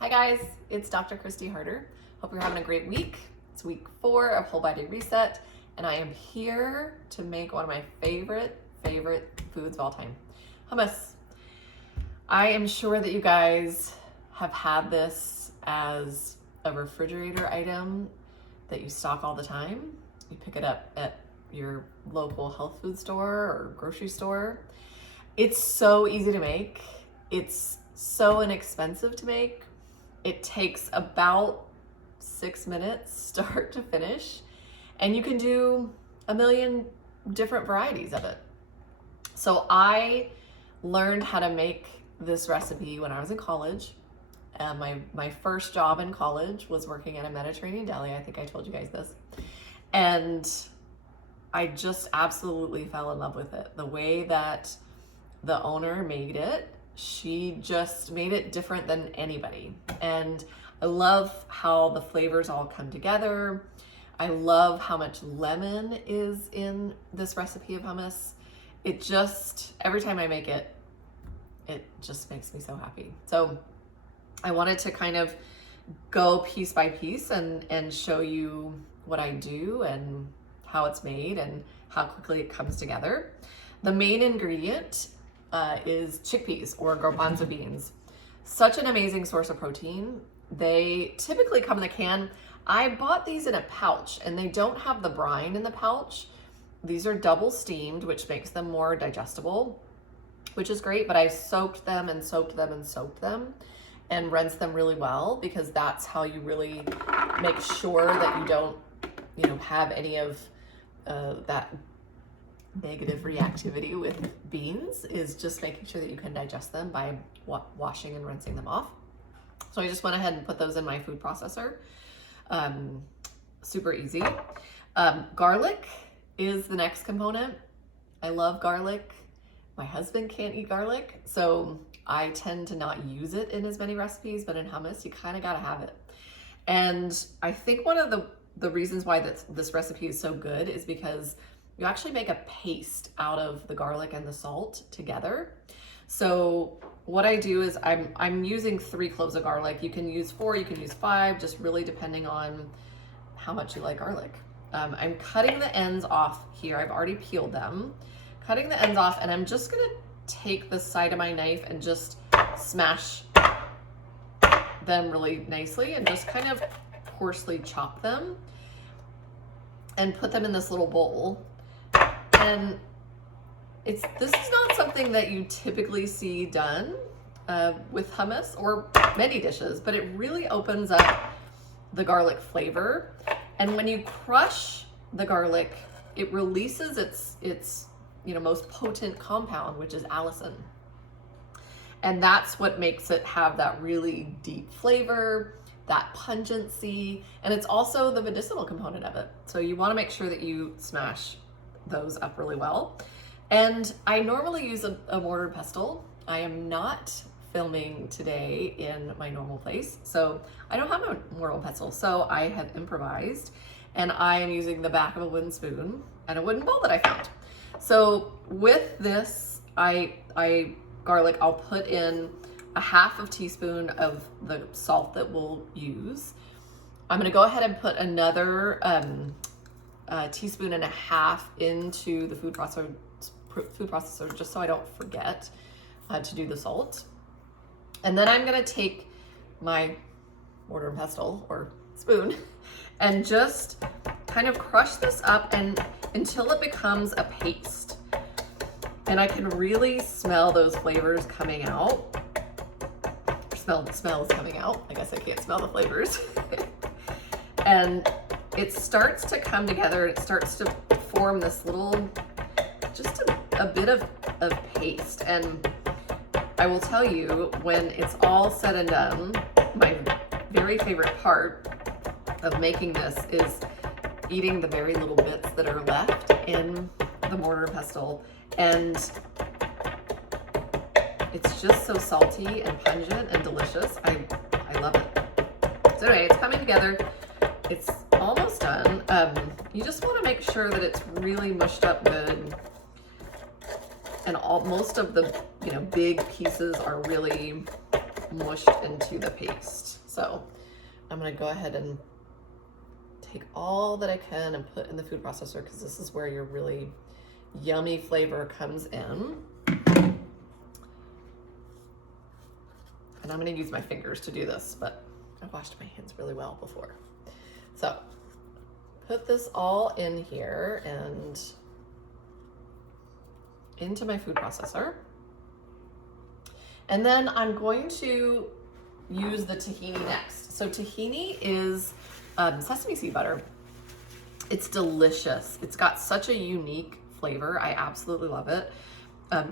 Hi guys, it's Dr. Christy Harder. Hope you're having a great week. It's week 4 of Whole Body Reset, and I am here to make one of my favorite foods of all time, hummus. I am sure that you guys have had this as a refrigerator item that you stock all the time. You pick it up at your local health food store or grocery store. It's so easy to make. It's so inexpensive to make. It takes about 6 minutes start to finish, and you can do a million different varieties of it. So I learned how to make this recipe when I was in college. My first job in college was working at a Mediterranean deli. I think I told you guys this. And I just absolutely fell in love with it. The way that the owner made it, she just made it different than anybody. And I love how the flavors all come together. I love how much lemon is in this recipe of hummus. It just, every time I make it, it just makes me so happy. So I wanted to kind of go piece by piece and show you what I do and how it's made and how quickly it comes together. The main ingredient is chickpeas or garbanzo beans. Such an amazing source of protein. They typically come in a can. I bought these in a pouch, and they don't have the brine in the pouch. These are double steamed, which makes them more digestible, which is great, but I soaked them and soaked them and soaked them and rinsed them really well, because that's how you really make sure that you don't, have any of that negative reactivity with beans, is just making sure that you can digest them by washing and rinsing them off. So I just went ahead and put those in my food processor. Super easy. Garlic is the next component. I love garlic. My husband can't eat garlic, so I tend to not use it in as many recipes, but in hummus, you kind of got to have it. And I think one of the reasons why this recipe is so good is because you actually make a paste out of the garlic and the salt together. So what I do is I'm using 3 cloves of garlic. You can use 4, you can use 5, just really depending on how much you like garlic. I'm cutting the ends off here. I've already peeled them. Cutting the ends off, and I'm just gonna take the side of my knife and just smash them really nicely and just kind of coarsely chop them and put them in this little bowl. And this is not something that you typically see done with hummus or many dishes, but it really opens up the garlic flavor. And when you crush the garlic, it releases its most potent compound, which is allicin. And that's what makes it have that really deep flavor, that pungency, and it's also the medicinal component of it. So you want to make sure that you smash those up really well. And I normally use a mortar and pestle. I am not filming today in my normal place, so I don't have a mortar and pestle. So I have improvised, and I am using the back of a wooden spoon and a wooden bowl that I found. So with this, garlic, I'll put in a 1/2 teaspoon of the salt that we'll use. I'm gonna go ahead and put another 1.5 teaspoons into the food processor just so I don't forget to do the salt. And then I'm gonna take my mortar and pestle or spoon and just kind of crush this up and until it becomes a paste. And I can really smell those flavors coming out. The smell is coming out. I guess I can't smell the flavors. And it starts to come together. It starts to form this little, just a bit of paste. And I will tell you, when it's all said and done, my very favorite part of making this is eating the very little bits that are left in the mortar and pestle. And it's just so salty and pungent and delicious. I love it. So anyway, it's coming together. It's almost done. You just want to make sure that it's really mushed up good. And most of the big pieces are really mushed into the paste. So I'm gonna go ahead and take all that I can and put in the food processor, because this is where your really yummy flavor comes in. And I'm gonna use my fingers to do this, but I washed my hands really well before. So put this all in here and into my food processor. And then I'm going to use the tahini next. So tahini is sesame seed butter. It's delicious. It's got such a unique flavor. I absolutely love it.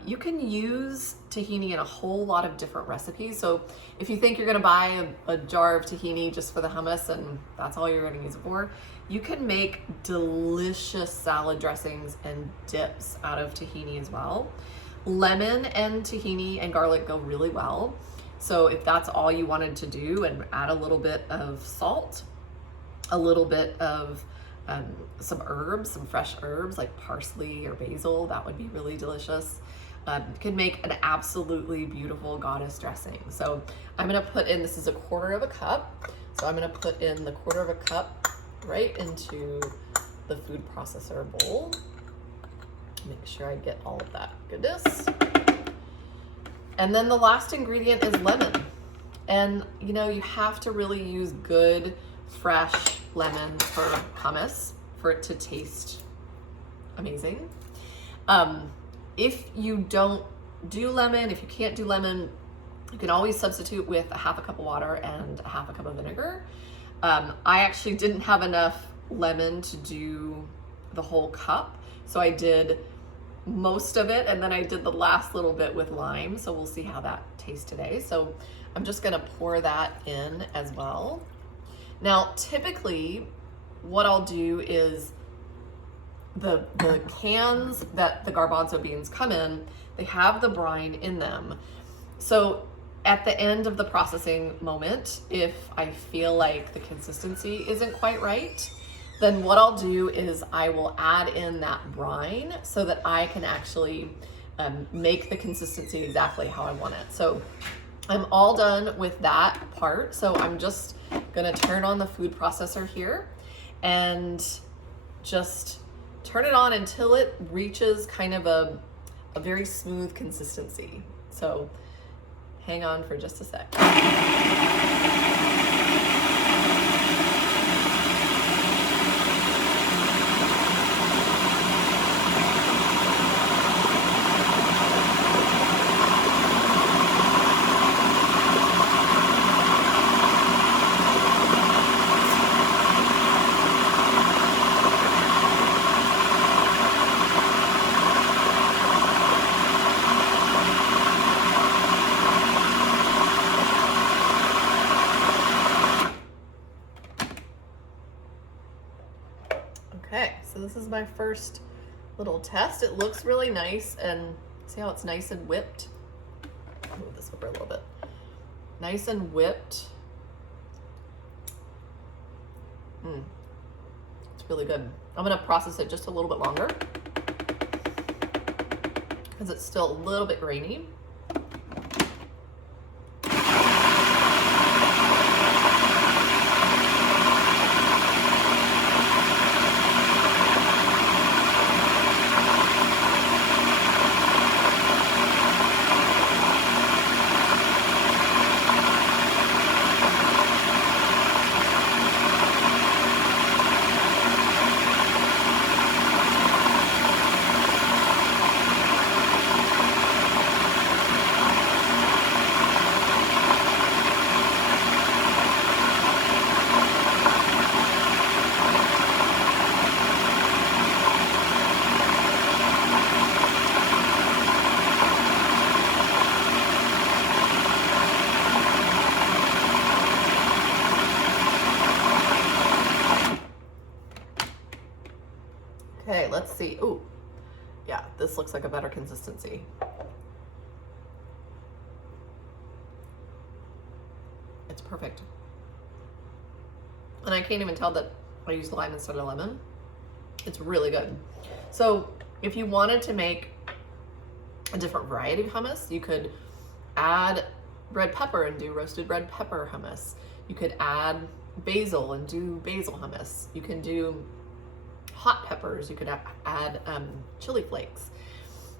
You can use tahini in a whole lot of different recipes. So if you think you're gonna buy a jar of tahini just for the hummus and that's all you're gonna use it for, you can make delicious salad dressings and dips out of tahini as well. Lemon and tahini and garlic go really well. So if that's all you wanted to do, and add a little bit of salt, a little bit of some herbs, some fresh herbs like parsley or basil, that would be really delicious. Can make an absolutely beautiful goddess dressing. So I'm gonna put in, this is 1/4 cup. So I'm gonna put in the 1/4 cup right into the food processor bowl. Make sure I get all of that goodness. And then the last ingredient is lemon. And you know, you have to really use good, fresh lemon for hummus for it to taste amazing. If you don't do lemon, if you can't do lemon, you can always substitute with 1/2 cup of water and 1/2 cup of vinegar. I actually didn't have enough lemon to do the whole cup, so I did most of it and then I did the last little bit with lime, so we'll see how that tastes today. So I'm just gonna pour that in as well. Now, typically, what I'll do is the cans that the garbanzo beans come in, they have the brine in them. So at the end of the processing moment, if I feel like the consistency isn't quite right, then what I'll do is I will add in that brine so that I can actually make the consistency exactly how I want it. So I'm all done with that part. So I'm just gonna turn on the food processor here and just turn it on until it reaches kind of a very smooth consistency. So hang on for just a sec. Okay, so this is my first little test. It looks really nice, and see how it's nice and whipped? I'll move this over a little bit. Nice and whipped. It's really good. I'm gonna process it just a little bit longer because it's still a little bit grainy. Okay, let's see. Ooh, yeah, this looks like a better consistency. It's perfect. And I can't even tell that I used lime instead of lemon. It's really good. So if you wanted to make a different variety of hummus, you could add red pepper and do roasted red pepper hummus. You could add basil and do basil hummus. You can do hot peppers. You could add chili flakes.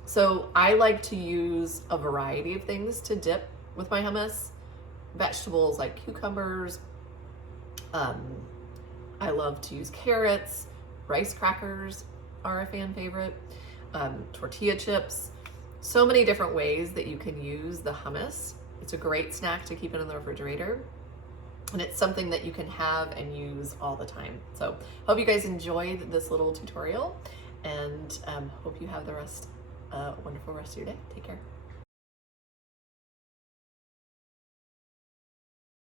So I like to use a variety of things to dip with my hummus. Vegetables like cucumbers. I love to use carrots. Rice crackers are a fan favorite. Tortilla chips. So many different ways that you can use the hummus. It's a great snack to keep it in the refrigerator. And it's something that you can have and use all the time. So hope you guys enjoyed this little tutorial, and hope you have a wonderful rest of your day. Take care.